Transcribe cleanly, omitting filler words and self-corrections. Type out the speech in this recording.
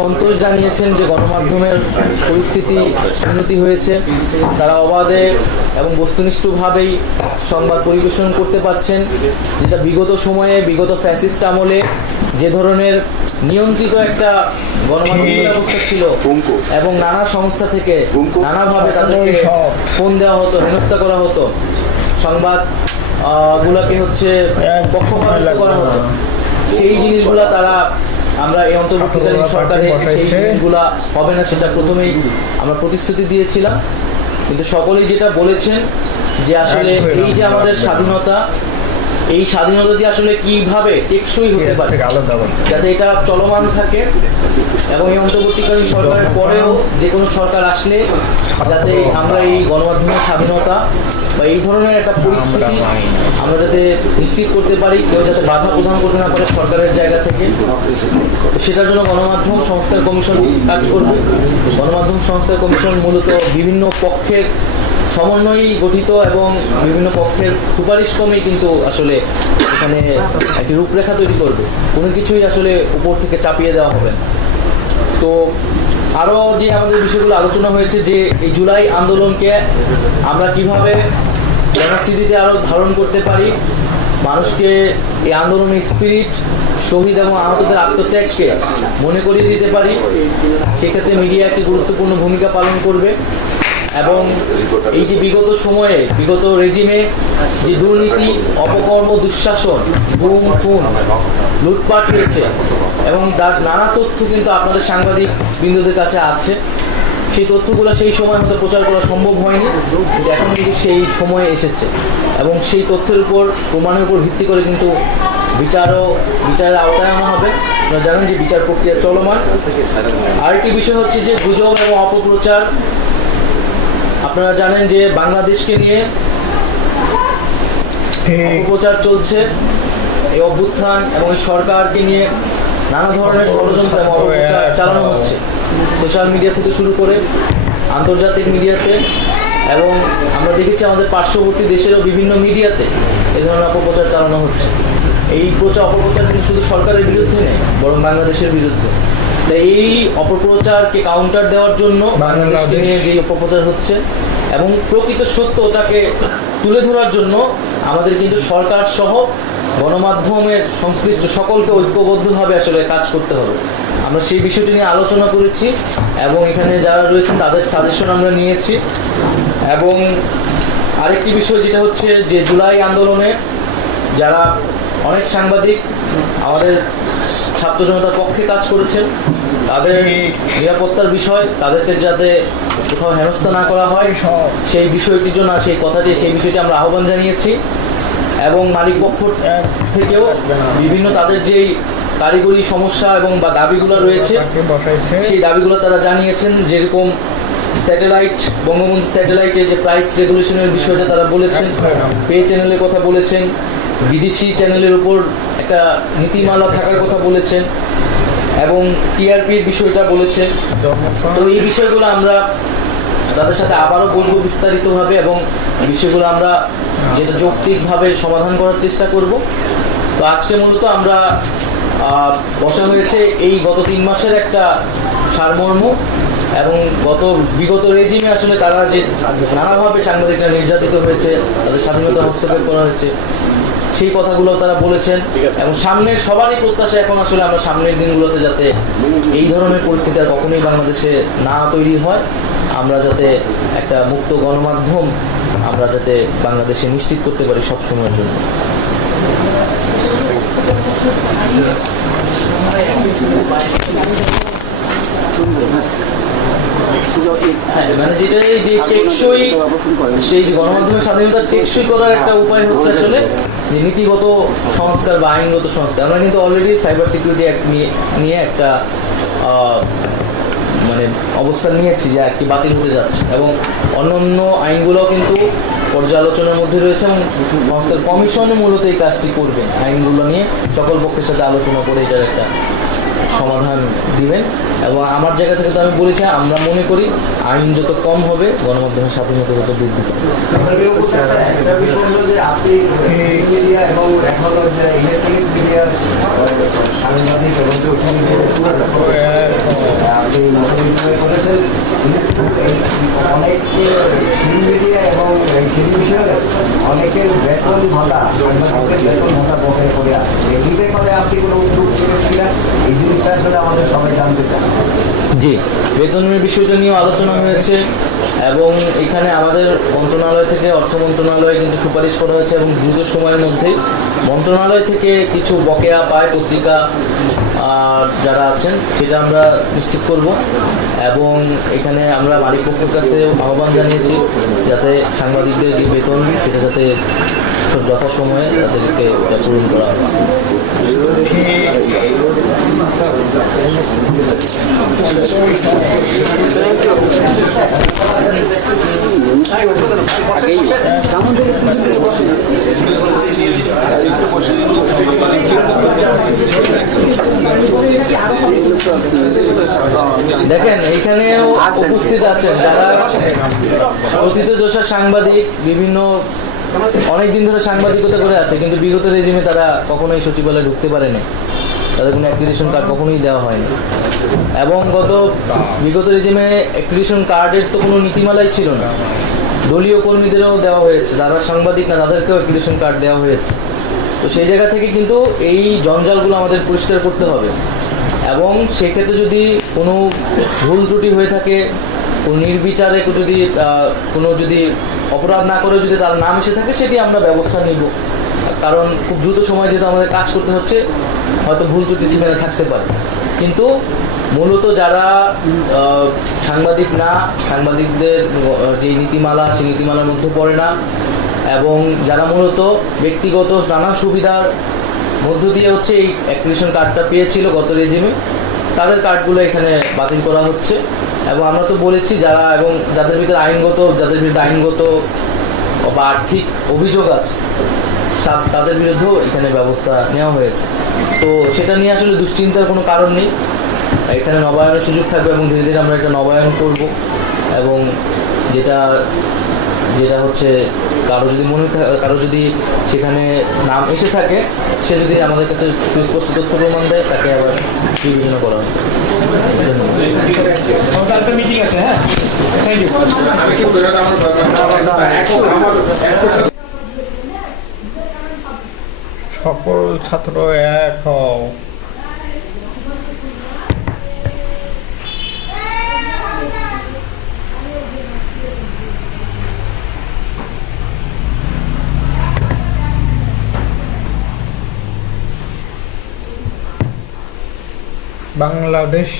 সন্তোষ জানিয়েছেন যে গণমাধ্যমের পরিস্থিতি উন্নতি হয়েছে, তারা অবাধে এবং বস্তুনিষ্ঠভাবেই সংবাদ পরিবেশন করতে পারছেন, যেটা বিগত সময়ে বিগত ফ্যাসিস্ট আমলে যে ধরনের নিয়ন্ত্রিত একটা গণমাধ্যম ব্যবস্থা ছিল এবং নানা সংস্থা থেকে নানাভাবে তাদেরকে ফোন দেওয়া হতো, হেনস্থা করা হতো, সংবাদ গুলোকে পক্ষপাতিত্ব করা হতো, সেই জিনিসগুলা তারা আমরা এই অন্তর্বর্তীকালীন সরকারে সেই জিনিসগুলা হবে না সেটা প্রথমেই আমরা প্রতিশ্রুতি দিয়েছিলাম। কিন্তু সকলেই যেটা বলেছেন যে আসলে এই যে আমাদের স্বাধীনতা, এই স্বাধীনতা দিয়ে আসলে কিভাবে টেকসই হতে পারে, যাতে এটা চলমান থাকে এবং এই অন্তর্বর্তীকালীন সরকারের পরেও যে কোনো সরকার আসলে যাতে আমরা এই গণমাধ্যমের স্বাধীনতা বা এই ধরনের একটা পরিস্থিতি আমরা যাতে নিশ্চিত করতে পারি, কেউ যাতে বাধা প্রদান করতে না পারে সরকারের জায়গা থেকে। তো সেটার জন্য গণমাধ্যম সংস্কার কমিশন কাজ করবে। গণমাধ্যম সংস্কার কমিশন মূলত বিভিন্ন পক্ষের সমন্বয়ে গঠিত এবং বিভিন্ন পক্ষের সুপারিশ ক্রমেই কিন্তু আসলে এখানে একটি রূপরেখা তৈরি করবে, কোনো কিছুই আসলে উপর থেকে চাপিয়ে দেওয়া হবে না। তো আরও যে আমাদের বিষয়গুলো আলোচনা হয়েছে যে এই জুলাই আন্দোলনকে আমরা কিভাবে জনস্মৃতিতে আরও ধারণ করতে পারি, মানুষকে এই আন্দোলনের স্পিরিট, শহীদ এবং আহতদের আত্মত্যাগকে মনে করিয়ে দিতে পারি, সেক্ষেত্রে মিডিয়া একটি গুরুত্বপূর্ণ ভূমিকা পালন করবে। এবং এই যে বিগত সময়ে বিগত রেজিমে যে দুর্নীতি, অপকর্ম, দুঃশাসন, গুম, খুন, লুটপাট হয়েছে এবং তার নানা তথ্য কিন্তু আপনাদের সাংবাদিক বৃন্দদের কাছে আছে, সেই তথ্যগুলো সেই সময় হয়তো প্রচার করা সম্ভব হয়নি, কিন্তু এখন কিন্তু সেই সময়ে এসেছে এবং সেই তথ্যের উপর, প্রমাণের উপর ভিত্তি করে কিন্তু বিচারের আওতায় আনা হবে। আপনারা জানেন যে বিচার প্রক্রিয়া চলমান। আরেকটি বিষয় হচ্ছে যে গুজব এবং অপপ্রচার। আপনারা জানেন যে বাংলাদেশকে নিয়ে অপপ্রচার চলছে, এই অভ্যুত্থান এবং এই সরকারকে নিয়ে নানা ধরনের ষড়যন্ত্র এবং অপপ্রচার চালানো হচ্ছে, সোশ্যাল মিডিয়া থেকে শুরু করে আন্তর্জাতিক মিডিয়াতে, এবং আমরা দেখেছি আমাদের পার্শ্ববর্তী দেশেরও বিভিন্ন মিডিয়াতে এই ধরনের অপপ্রচার চালানো হচ্ছে। এই অপপ্রচার কিন্তু শুধু সরকারের বিরুদ্ধে নেই, বরং বাংলাদেশের বিরুদ্ধে। তাই এই অপপ্রচারকে কাউন্টার দেওয়ার জন্য বাংলাদেশকে নিয়ে যে অপপ্রচার হচ্ছে এবং প্রকৃত সত্যতাকে তুলে ধরার জন্য আমাদের কিন্তু সরকার সহ গণমাধ্যমের সংশ্লিষ্ট সকলকে ঐক্যবদ্ধভাবে আসলে কাজ করতে হবে। আমরা সেই বিষয়টি নিয়ে আলোচনা করেছি এবং এখানে যারা রয়েছেন তাদের সাজেশন আমরা নিয়েছি। এবং আরেকটি বিষয় যেটা হচ্ছে যে জুলাই আন্দোলনে যারা অনেক সাংবাদিক আমাদের ছাত্র জনতার পক্ষে কাজ করেছেন, তাদের নিরাপত্তার বিষয়, তাদেরকে যাতে কোথাও হেনস্থা না করা হয় সেই বিষয়টির জন্য সেই বিষয়টি আমরা আহ্বান জানিয়েছি। এবং মালিক পক্ষ থেকেও বিভিন্ন তাদের যেই কারিগরি সমস্যা এবং বা দাবিগুলো রয়েছে সেই দাবিগুলো তারা জানিয়েছেন, যেরকম স্যাটেলাইট, বঙ্গবন্ধু স্যাটেলাইটে যে প্রাইস রেগুলেশনের বিষয়টা তারা বলেছেন, পে চ্যানেলের কথা বলেছেন, বিদেশি চ্যানেলের উপর একটা নীতিমালা থাকার কথা বলেছেন এবং টিআরপির বিষয়টা বলেছেন। তো এই বিষয়গুলো আমরা তাদের সাথে আবারও বলবো বিস্তারিতভাবে এবং বিষয়গুলো আমরা যেটা যৌক্তিকভাবে সমাধান করার চেষ্টা করব। তো আজকে মূলত আমরা বসা হয়েছে এই গত 3 মাসের একটা সারমর্ম এবং বিগত রেজিমে আসলে তারা যে নানাভাবে সাংবাদিকরা নির্যাতিত হয়েছে, তাদের স্বাধীনতা হস্তক্ষেপ করা হয়েছে, সেই কথাগুলো তারা বলেছেন। এবং সামনের সবারই প্রত্যাশা এখন আসলে আমরা সামনের দিনগুলোতে যাতে এই ধরনের পরিস্থিতি আর কখনোই বাংলাদেশে না তৈরি হয়, আমরা যাতে একটা মুক্ত গণমাধ্যম আমরা যাতে বাংলাদেশে নিশ্চিত করতে পারি সব সময়ের জন্য। মানে যেটা যে টেকসই, সেই গণমাধ্যমের স্বাধীনতা টেকসই করার একটা উপায় হচ্ছে আসলে যে নীতিগত সংস্কার বা আইনগত সংস্কার। আমরা কিন্তু অলরেডি সাইবার সিকিউরিটি অ্যাক্ট নিয়ে একটা মানে অবস্থান নিয়েছি যে আর কি বাতিল হতে যাচ্ছে এবং অন্যান্য আইনগুলোও কিন্তু পর্যালোচনার মধ্যে রয়েছে এবং সংস্কার কমিশনে মূলত এই কাজটি করবে, আইনগুলো নিয়ে সকল পক্ষের সাথে আলোচনা করে এটার একটা সমাধান দিবেন। এবং আমার জায়গা থেকে তো আমি বলেছি আমরা মনে করি আইন যত কম হবে গণমাধ্যমের স্বাধীনতা তত বৃদ্ধি পাবে। বিষয়ে আসলে আমাদের সবাই জানতে চান। জি, বেতনের বিষয়টা নিয়েও আলোচনা হয়েছে এবং এখানে আমাদের মন্ত্রণালয় থেকে অর্থ মন্ত্রণালয়ে কিন্তু সুপারিশ করা হয়েছে এবং দ্রুত সময়ের মধ্যেই মন্ত্রণালয় থেকে কিছু বকেয়া পায় পত্রিকা যারা আছেন সেটা আমরা নিশ্চিত করব এবং এখানে আমরা মালিকপক্ষের কাছে আহ্বান জানিয়েছি যাতে সাংবাদিকদের যে বেতন সেটা যাতে যথাসময়ে তাদেরকে পূরণ করা হয়। দেখেন এইখানেও উপস্থিত আছেন যারা প্রথিতযশা সাংবাদিক, বিভিন্ন অনেকদিন ধরে সাংবাদিকতা করে আছে কিন্তু বিগত রেজিমে তারা কখনোই সচিবালয়ে ঢুকতে পারেনি, তাদের কোনো অ্যাক্রিডিটেশন কার্ড কখনোই দেওয়া হয়নি এবং বিগত রেজিমে অ্যাক্রিডিটেশন কার্ডের তো কোনো নীতিমালাই ছিল না, দলীয় কর্মীদেরও দেওয়া হয়েছে, যারা সাংবাদিক না তাদেরকেও অ্যাক্রিডিটেশন কার্ড দেওয়া হয়েছে। তো সেই জায়গা থেকে কিন্তু এই জঞ্জালগুলো আমাদের পরিষ্কার করতে হবে এবং সেক্ষেত্রে যদি কোনো ভুল ত্রুটি হয়ে থাকে, কোনো নির্বিচারে যদি অপরাধ না করে যদি তার নাম এসে থাকে সেটি আমরা ব্যবস্থা নিব, কারণ খুব দ্রুত সময় যেহেতু আমাদের কাজ করতে হচ্ছে হয়তো ভুল ত্রুটি সেখানে থাকতে পারে, কিন্তু মূলত যারা সাংবাদিক না, সাংবাদিকদের যে নীতিমালা সেই নীতিমালার মধ্যে পড়ে না এবং যারা মূলত ব্যক্তিগত নানা সুবিধার মধ্য দিয়ে হচ্ছে এই অ্যাক্রিডিটেশন কার্ডটা পেয়েছিল গত রেজিমে, তাদের কার্ডগুলো এখানে বাতিল করা হচ্ছে এবং আমরা তো বলেছি যারা এবং যাদের বিরুদ্ধে আইনগত বা আর্থিক অভিযোগ আছে তাদের বিরুদ্ধেও এখানে ব্যবস্থা নেওয়া হয়েছে। তো সেটা নিয়ে আসলে দুশ্চিন্তার কোনো কারণ নেই, এখানে নবায়নের সুযোগ থাকবে এবং ধীরে ধীরে আমরা এটা নবায়ন করব এবং যেটা হচ্ছে কারো যদি সেখানে নাম এসে থাকে সে যদি আমাদের কাছে সুস্পষ্ট তথ্য প্রমাণ দেয় তাকে আবার বিবেচনা করা হবে। মিটিং আছে, হ্যাঁ, থ্যাংক ইউ। সকল ছাত্র এক হও। বাংলাদেশ